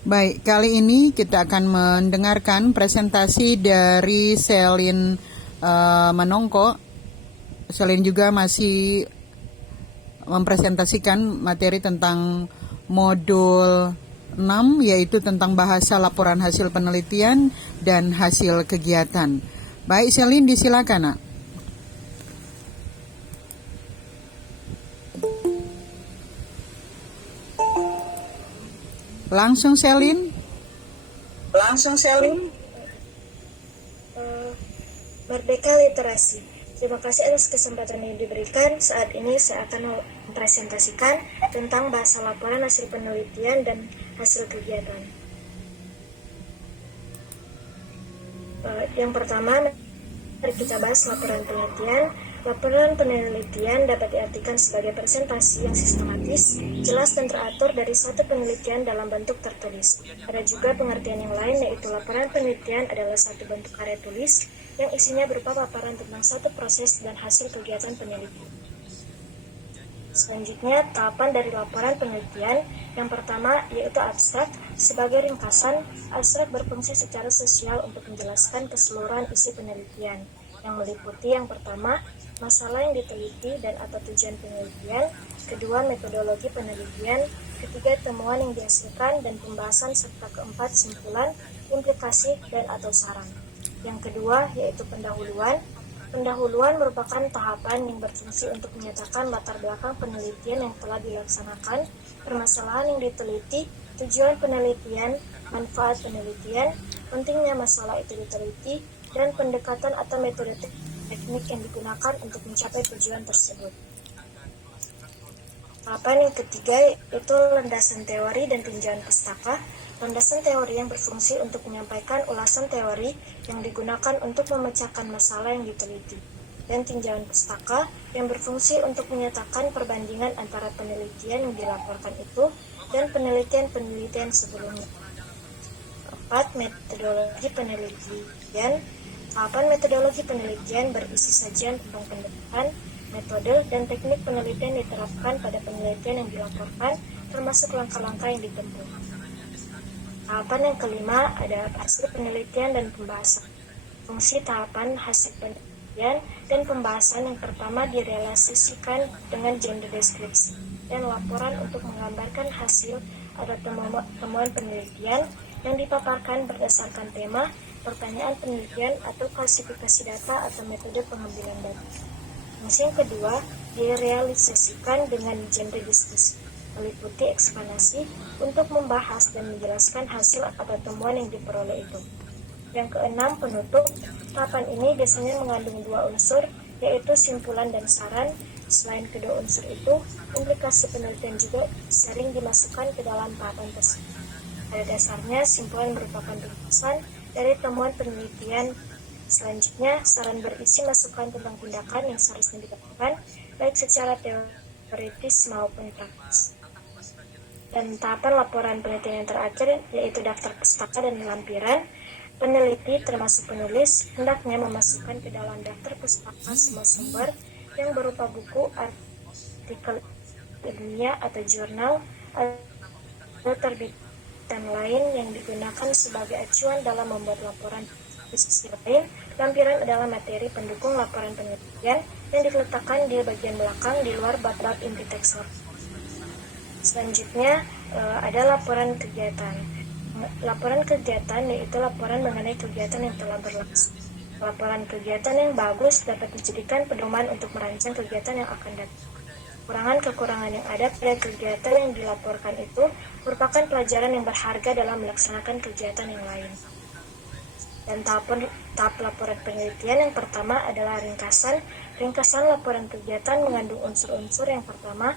Baik, kali ini kita akan mendengarkan presentasi dari Selin Manongko. Selin juga masih mempresentasikan materi tentang modul 6, yaitu tentang bahasa laporan hasil penelitian dan hasil kegiatan. Baik, Selin, disilakan, Nak. Langsung, Selin. Merdeka Literasi. Terima kasih atas kesempatan yang diberikan. Saat ini saya akan mempresentasikan tentang bahasa laporan hasil penelitian dan hasil kegiatan. Yang pertama, mari kita bahas laporan penelitian. Laporan penelitian dapat diartikan sebagai presentasi yang sistematis, jelas dan teratur dari suatu penelitian dalam bentuk tertulis. Ada juga pengertian yang lain, yaitu laporan penelitian adalah satu bentuk karya tulis yang isinya berupa paparan tentang suatu proses dan hasil kegiatan penelitian. Selanjutnya, tahapan dari laporan penelitian. Yang pertama, yaitu abstrak. Sebagai ringkasan, abstrak berfungsi secara sosial untuk menjelaskan keseluruhan isi penelitian, yang meliputi yang pertama, masalah yang diteliti dan atau tujuan penelitian, kedua, metodologi penelitian, ketiga, temuan yang dihasilkan dan pembahasan, serta keempat, simpulan, implikasi, dan atau saran. Yang kedua, yaitu pendahuluan. Pendahuluan merupakan tahapan yang berfungsi untuk menyatakan latar belakang penelitian yang telah dilaksanakan, permasalahan yang diteliti, tujuan penelitian, manfaat penelitian, pentingnya masalah itu diteliti, dan pendekatan atau metode teknik yang digunakan untuk mencapai tujuan tersebut. Tahapan yang ketiga yaitu landasan teori dan tinjauan pustaka. Landasan teori yang berfungsi untuk menyampaikan ulasan teori yang digunakan untuk memecahkan masalah yang diteliti, dan tinjauan pustaka yang berfungsi untuk menyatakan perbandingan antara penelitian yang dilaporkan itu dan penelitian-penelitian sebelumnya. 4. Metodologi penelitian. Tahapan metodologi penelitian berisi sajian tentang pendekatan, metode, dan teknik penelitian diterapkan pada penelitian yang dilaporkan, termasuk langkah-langkah yang ditempuh. Tahapan yang kelima ada hasil penelitian dan pembahasan. Fungsi tahapan hasil penelitian dan pembahasan yang pertama direlasikan dengan genre deskripsi dan laporan untuk menggambarkan hasil atau temuan penelitian yang dipaparkan berdasarkan tema, pertanyaan penelitian, atau klasifikasi data atau metode pengambilan data. Fungsi yang kedua direalisasikan dengan genre diskusi, meliputi eksplanasi untuk membahas dan menjelaskan hasil atau temuan yang diperoleh itu. Yang keenam, penutup. Tahapan ini biasanya mengandung dua unsur, yaitu simpulan dan saran. Selain kedua unsur itu, implikasi penelitian juga sering dimasukkan ke dalam tahapan tersebut. Pada dasarnya, simpulan merupakan ringkasan dari temuan penelitian. Selanjutnya, saran berisi masukan tentang tindakan yang seharusnya dilakukan, baik secara teoritis maupun praktis. Dan tahapan laporan penelitian yang terakhir, yaitu daftar pustaka dan lampiran. Peneliti termasuk penulis hendaknya memasukkan ke dalam daftar pustaka semua sumber yang berupa buku, artikel ilmiah atau jurnal, atau terbitan lain yang digunakan sebagai acuan dalam membuat laporan. Di sisi lain, lampiran adalah materi pendukung laporan penelitian yang diletakkan di bagian belakang di luar bab-bab inti teks. Selanjutnya ada laporan kegiatan. Laporan kegiatan yaitu laporan mengenai kegiatan yang telah berlangsung. Laporan kegiatan yang bagus dapat dijadikan pedoman untuk merancang kegiatan yang akan datang. Kekurangan yang ada pada kegiatan yang dilaporkan itu merupakan pelajaran yang berharga dalam melaksanakan kegiatan yang lain. Dan tahap laporan penelitian yang pertama adalah ringkasan. Ringkasan laporan kegiatan mengandung unsur-unsur yang pertama,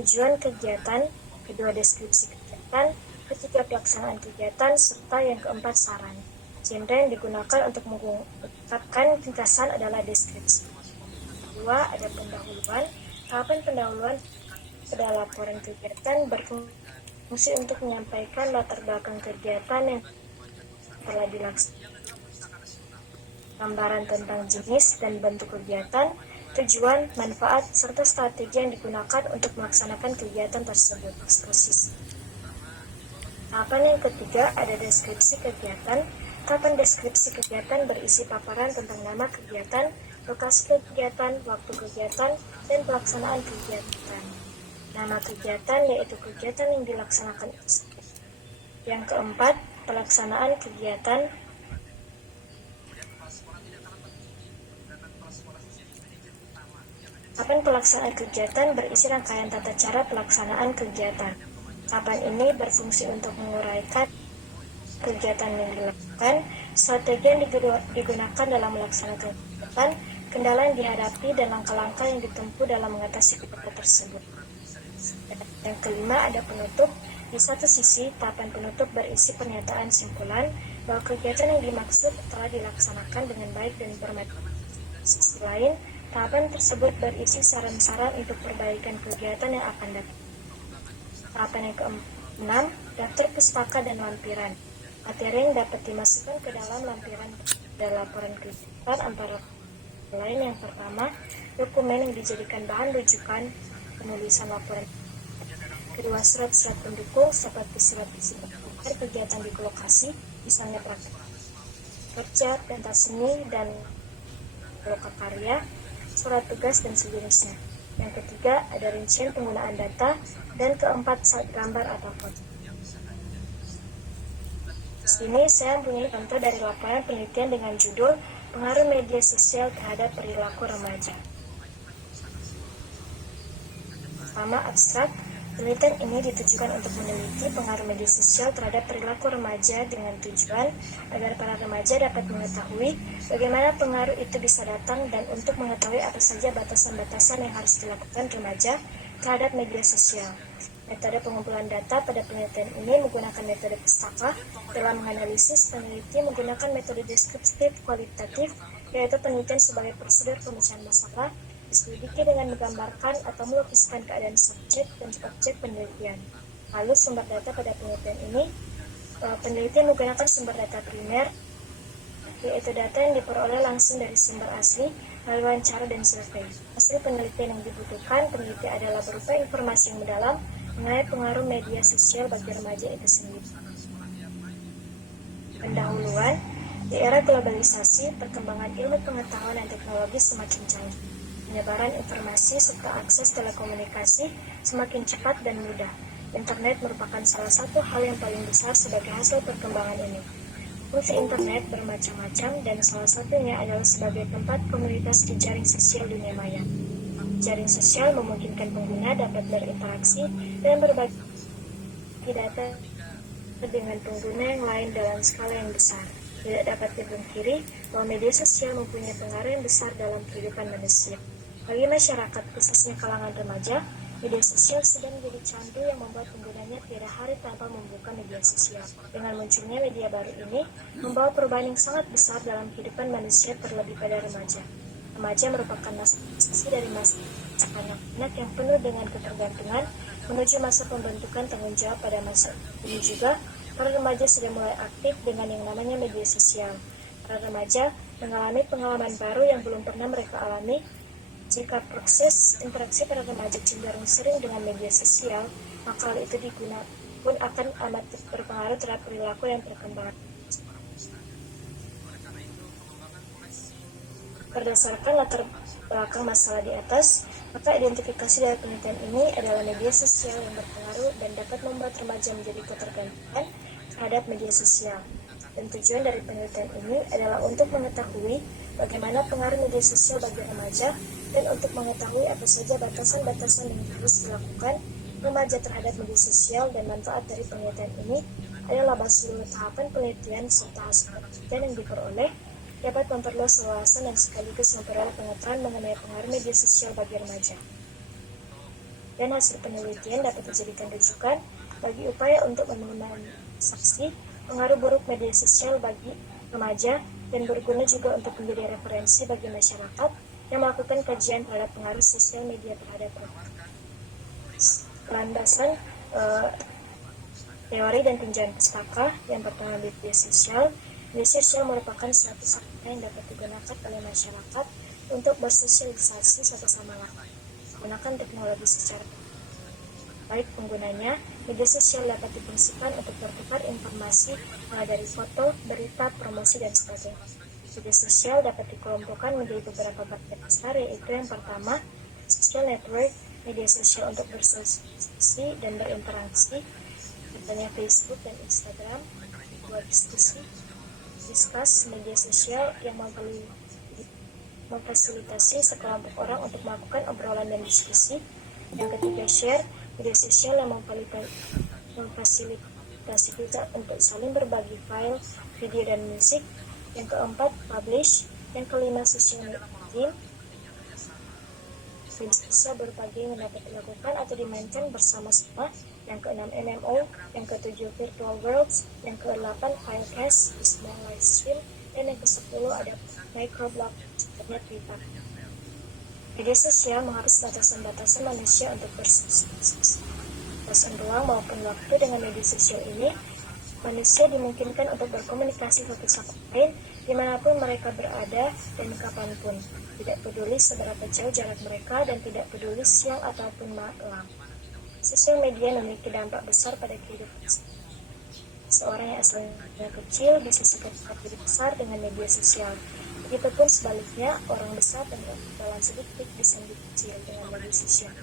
tujuan kegiatan, kedua, deskripsi kegiatan, ketiga, pelaksanaan kegiatan, serta yang keempat, saran. Genre yang digunakan untuk mengungkapkan ringkasan adalah deskripsi. Kedua, ada pendahuluan. Tahapan pendahuluan pada laporan kegiatan berfungsi untuk menyampaikan latar belakang kegiatan yang telah dilaksanakan, gambaran tentang jenis dan bentuk kegiatan, tujuan, manfaat, serta strategi yang digunakan untuk melaksanakan kegiatan tersebut. Eksposisi. Tahapan yang ketiga ada deskripsi kegiatan. Tahapan deskripsi kegiatan berisi paparan tentang nama kegiatan, lokasi kegiatan, waktu kegiatan, dan pelaksanaan kegiatan. Nama kegiatan yaitu kegiatan yang dilaksanakan. Yang keempat, pelaksanaan kegiatan. Tahapan pelaksanaan kegiatan berisi rangkaian tata cara pelaksanaan kegiatan. Tahapan ini berfungsi untuk menguraikan kegiatan yang dilakukan, strategi yang digunakan dalam melaksanakan kegiatan, kendala yang dihadapi, dan langkah-langkah yang ditempuh dalam mengatasi kegiatan tersebut. Yang kelima ada penutup. Di satu sisi, tahapan penutup berisi pernyataan simpulan bahwa kegiatan yang dimaksud telah dilaksanakan dengan baik dan bermanfaat. Sisi lain, tahapan tersebut berisi saran-saran untuk perbaikan kegiatan yang akan datang. Tahapan yang keenam, daftar pustaka dan lampiran. Materi yang dapat dimasukkan ke dalam lampiran dan laporan kegiatan antara lain yang pertama, dokumen yang dijadikan bahan rujukan penulisan laporan. Kedua, surat-surat pendukung seperti surat isi kegiatan di lokasi, misalnya praktek kerja, pentas seni, dan lokakarya, surat tugas, dan sejenisnya. Yang ketiga, ada rincian penggunaan data, dan keempat, gambar atau foto. Di sini saya mempunyai contoh dari laporan penelitian dengan judul Pengaruh Media Sosial Terhadap Perilaku Remaja. Pertama, abstrak. Penelitian ini ditujukan untuk meneliti pengaruh media sosial terhadap perilaku remaja dengan tujuan agar para remaja dapat mengetahui bagaimana pengaruh itu bisa datang dan untuk mengetahui apa saja batasan-batasan yang harus dilakukan remaja terhadap media sosial. Metode pengumpulan data pada penelitian ini menggunakan metode pustaka. Dalam menganalisis, peneliti menggunakan metode deskriptif kualitatif, yaitu penelitian sebagai prosedur pemecahan masalah, diselidiki dengan menggambarkan atau melukiskan keadaan subjek dan objek penelitian. Lalu sumber data pada penelitian ini, peneliti menggunakan sumber data primer, yaitu data yang diperoleh langsung dari sumber asli, melalui wawancara dan survei. Hasil penelitian yang dibutuhkan peneliti adalah berupa informasi yang mendalam mengenai pengaruh media sosial bagi remaja itu sendiri. Pendahuluan, di era globalisasi, perkembangan ilmu pengetahuan dan teknologi semakin canggih. Penyebaran informasi serta akses telekomunikasi semakin cepat dan mudah. Internet merupakan salah satu hal yang paling besar sebagai hasil perkembangan ini. Fungsi internet bermacam-macam dan salah satunya adalah sebagai tempat komunitas jejaring sosial dunia maya. Jaring sosial memungkinkan pengguna dapat berinteraksi dan berbagi data dengan pengguna yang lain dalam skala yang besar. Tidak dapat dipungkiri bahwa media sosial mempunyai pengaruh yang besar dalam kehidupan manusia. Bagi masyarakat, khususnya kalangan remaja, media sosial sedang menjadi candu yang membuat penggunanya tiada hari tanpa membuka media sosial. Dengan munculnya media baru ini, membawa perubahan yang sangat besar dalam kehidupan manusia terlebih pada remaja. Remaja merupakan masa dari masa anak-anak yang penuh dengan ketergantungan menuju masa pembentukan tanggung jawab pada masa ini juga. Para remaja sudah mulai aktif dengan yang namanya media sosial. Para remaja mengalami pengalaman baru yang belum pernah mereka alami. Jika proses interaksi para remaja cenderung sering dengan media sosial, maka hal itu pun akan amat berpengaruh terhadap perilaku dan perkembangan. Berdasarkan latar belakang masalah di atas, maka identifikasi dari penelitian ini adalah media sosial yang berpengaruh dan dapat membuat remaja menjadi ketergantungan terhadap media sosial. Dan tujuan dari penelitian ini adalah untuk mengetahui bagaimana pengaruh media sosial bagi remaja dan untuk mengetahui apa saja batasan-batasan yang harus dilakukan remaja terhadap media sosial, dan manfaat dari penelitian ini adalah bahwa seluruh tahapan penelitian serta hasil penelitian yang diperoleh dapat memperluas wawasan dan sekaligus memperoleh pengetahuan mengenai pengaruh media sosial bagi remaja. Dan hasil penelitian dapat dijadikan rujukan bagi upaya untuk meminimalisasi pengaruh buruk media sosial bagi remaja dan berguna juga untuk menjadi referensi bagi masyarakat yang melakukan kajian terhadap pengaruh sosial media terhadap remaja. Landasan teori dan tinjauan pustaka. Yang pertama, media sosial. Media sosial merupakan suatu sarana yang dapat digunakan oleh masyarakat untuk bersosialisasi satu sama lain. Menggunakan teknologi secara baik penggunanya, Media sosial dapat difungsikan untuk bertukar informasi mulai dari foto, berita, promosi, dan sebagainya. Media sosial dapat dikelompokkan menjadi beberapa bagian besar, yaitu yang pertama, social network, media sosial untuk bersosialisasi dan berinteraksi, contohnya Facebook dan Instagram. Kedua, diskus, media sosial yang memfasilitasi sekelompok orang untuk melakukan obrolan dan diskusi. Yang ketiga, share, media sosial yang memfasilitasi kita untuk saling berbagi file, video, dan musik. Yang keempat, publish. Yang kelima, social networking. Bisa berbagi yang dapat dilakukan atau dimainkan bersama-sama. Yang keenam, MMO. Yang ketujuh, virtual worlds. Yang kedelapan, filecast, small live stream. Dan yang ke-10 ada microblog, seperti Twitter. Media sosial mengharus batasan-batasan manusia untuk bersosialisasi. Batasan ruang maupun waktu dengan media sosial ini, manusia dimungkinkan untuk berkomunikasi satu sama lain dimanapun mereka berada dan kapanpun, tidak peduli seberapa jauh jarak mereka dan tidak peduli siang ataupun malam. Sosial media memiliki dampak besar pada kehidupan. Seorang yang asalnya kecil bisa segera jadi besar dengan media sosial. Begitupun sebaliknya, orang besar dan dalam sedetik bisa menjadi kecil dengan media sosial.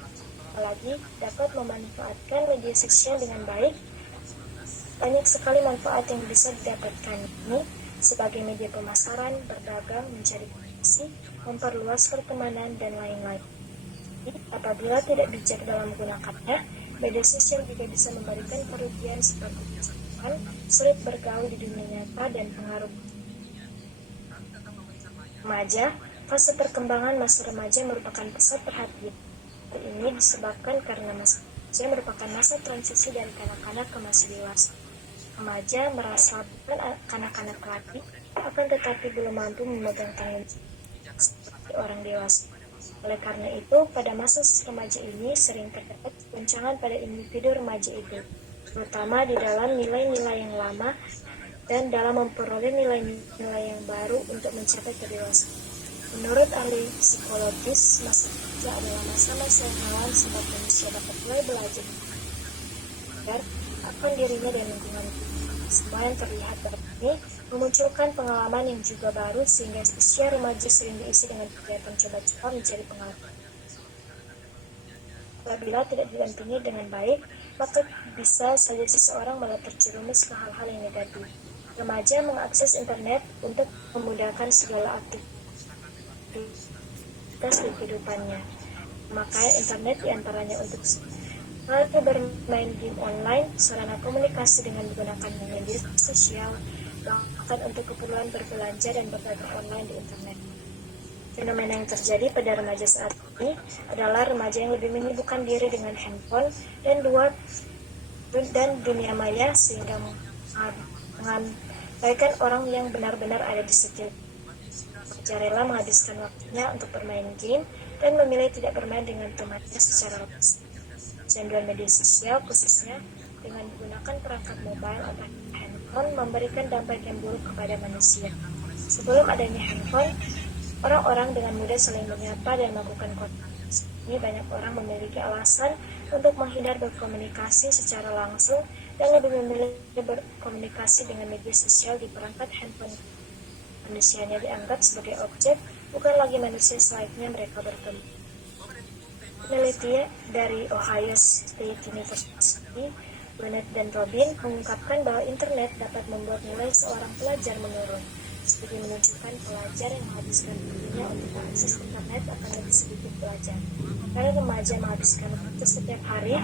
Apalagi dapat memanfaatkan media sosial dengan baik. Banyak sekali manfaat yang bisa didapatkan ini sebagai media pemasaran, berdagang, mencari koneksi, memperluas pertemanan, dan lain-lain. Apabila tidak bijak dalam menggunakannya, media sosial juga bisa memberikan kerugian seperti kecanduan, sulit bergaul di dunia nyata, dan pengaruh remaja. Fase perkembangan masa remaja merupakan pusat perhatian. Hal ini disebabkan karena masa remaja merupakan masa transisi dari kanak-kanak ke masa dewasa. Remaja merasa bukan kanak-kanak lagi, akan tetapi belum mampu memegang tanggung jawab seperti orang dewasa. Oleh karena itu, pada masa remaja ini sering terdapat goncangan pada individu remaja itu, terutama di dalam nilai-nilai yang lama dan dalam memperoleh nilai-nilai yang baru untuk mencapai kedewasaan. Menurut ahli psikologis, masa remaja adalah masa-masa yang rawan sebab manusia dapat mulai belajar akan dirinya dan lingkungan. Semua yang terlihat dapat ini memunculkan pengalaman yang juga baru sehingga usia remaja sering diisi dengan kegiatan coba-coba mencari pengalaman. Apabila tidak didampingi dengan baik, maka bisa saja seseorang malah terjerumus ke hal-hal yang negatif. Remaja mengakses internet untuk memudahkan segala aktivitas di kehidupannya. Memakai internet diantaranya untuk bermain game online, sarana komunikasi dengan menggunakan media sosial, bahkan untuk keperluan berbelanja dan berdagang online di internet. Fenomena yang terjadi pada remaja saat ini adalah remaja yang lebih menyibukkan diri dengan handphone dan dunia maya sehingga mengabaikan orang yang benar-benar ada di sekitar. Remaja rela menghabiskan waktunya untuk bermain game dan memilih tidak bermain dengan temannya secara lepas. Kecanduan media sosial khususnya dengan menggunakan perangkat mobile atau handphone memberikan dampak yang buruk kepada manusia. Sebelum adanya handphone, orang-orang dengan mudah saling menyapa dan melakukan kontak. Ini banyak orang memiliki alasan untuk menghindar berkomunikasi secara langsung dan lebih memilih berkomunikasi dengan media sosial di perangkat handphone. Manusianya dianggap sebagai objek, bukan lagi manusia selayaknya mereka bertemu. Peneliti dari Ohio State University, Bennett dan Robin, mengungkapkan bahwa internet dapat membuat nilai seorang pelajar menurun. Studi menunjukkan pelajar yang menghabiskan waktunya untuk mengakses internet akan lebih sedikit belajar. Karena remaja menghabiskan waktu setiap hari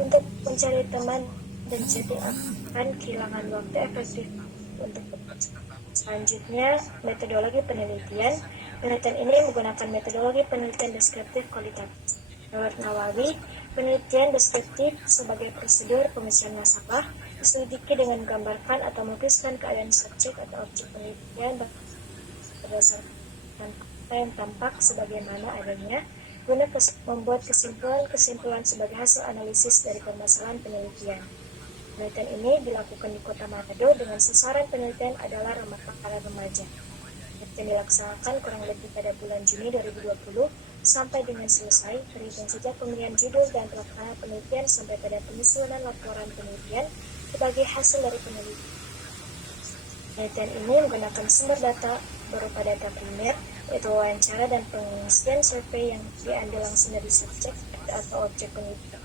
untuk mencari teman dan chatting akan kehilangan waktu efektif untuk belajar. Selanjutnya, metodologi penelitian. Penelitian ini menggunakan metodologi penelitian deskriptif kualitatif. Menurut Nawawi, penelitian deskriptif sebagai prosedur pengisian masalah diselidiki dengan menggambarkan atau melukiskan keadaan subjek atau objek penelitian berdasarkan fakta yang tampak sebagaimana adanya, guna membuat kesimpulan-kesimpulan sebagai hasil analisis dari permasalahan penelitian. Penelitian ini dilakukan di Kota Manado dengan sasaran penelitian adalah para remaja. Penelitian dilaksanakan kurang lebih pada bulan Juni 2020 sampai dengan selesai, terhitung sejak pemilihan judul dan pelaksanaan penelitian sampai pada penyusunan laporan penelitian sebagai hasil dari penelitian. Penelitian ini menggunakan sumber data berupa data primer, yaitu wawancara dan pengisian survei yang diambil langsung dari subjek atau objek penelitian.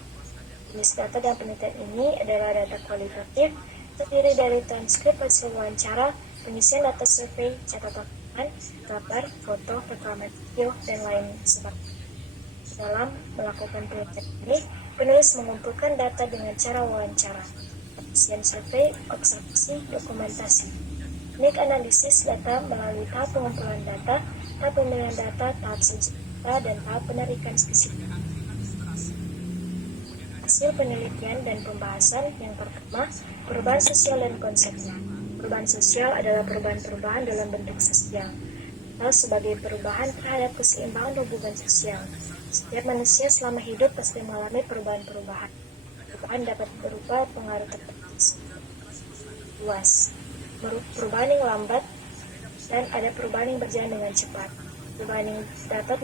Jenis data dan penelitian ini adalah data kualitatif, terdiri dari transkrip hasil wawancara, pengisian data survei, catatan, gambar, foto, rekaman video, dan lain sebagainya. Dalam melakukan penelitian ini, penulis mengumpulkan data dengan cara wawancara, pengisian survei, observasi, dokumentasi. Teknik analisis data melalui tahap pengumpulan data, tahap pemilihan data, tahap sensitif data, dan tahap penarikan spesifik. Hasil penelitian dan pembahasan yang pertama, perubahan sosial dan konsepnya. Perubahan sosial adalah perubahan-perubahan dalam bentuk sosial, atau sebagai perubahan terhadap keseimbangan hubungan sosial. Setiap manusia selama hidup pasti mengalami perubahan-perubahan. Perubahan dapat berupa pengaruh tertentu luas, perubahan yang lambat, dan ada perubahan yang berjalan dengan cepat. Perubahan yang dapat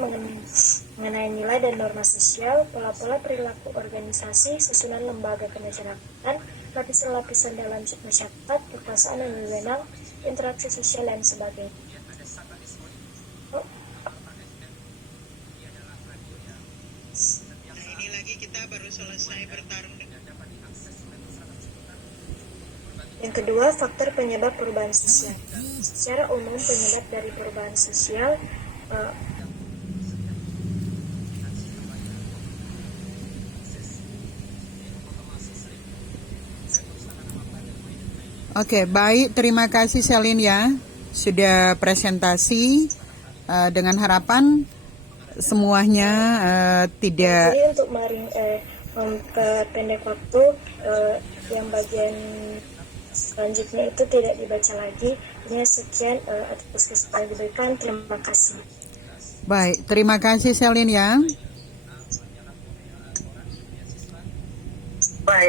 mengenai nilai dan norma sosial, pola-pola perilaku organisasi, susunan lembaga kemasyarakatan, lapisan-lapisan dalam masyarakat, kekuasaan dan wewenang, interaksi sosial, dan sebagainya. Nah, ini lagi kita baru selesai bertarung dengan Yang kedua, faktor penyebab perubahan sosial. Secara umum, penyebab dari perubahan sosial Oke, baik. Terima kasih Selin ya, sudah presentasi dengan harapan semuanya tidak. Jadi untuk memperpendek waktu, yang bagian selanjutnya itu tidak dibaca lagi. Ini sekian atas kesempatan diberikan. Terima kasih. Baik, terima kasih Selin ya.